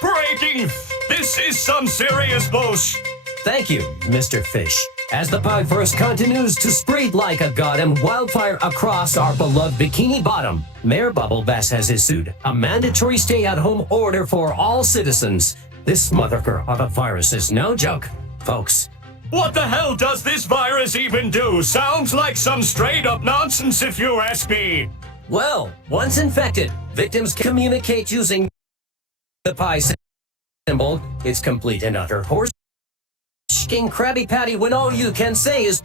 Breaking! This is some serious bullshit. Thank you, Mr. Fish. As the Pieverse continues to spread like a goddamn wildfire across our beloved Bikini Bottom, Mayor Bubblebass has issued a mandatory stay-at-home order for all citizens. This motherfucker of a virus is no joke, folks. What the hell does this virus even do? Sounds like some straight-up nonsense if you ask me. Well, once infected, victims communicate using the pie symbol. It's complete and utter horse King Krabby Patty when all you can say is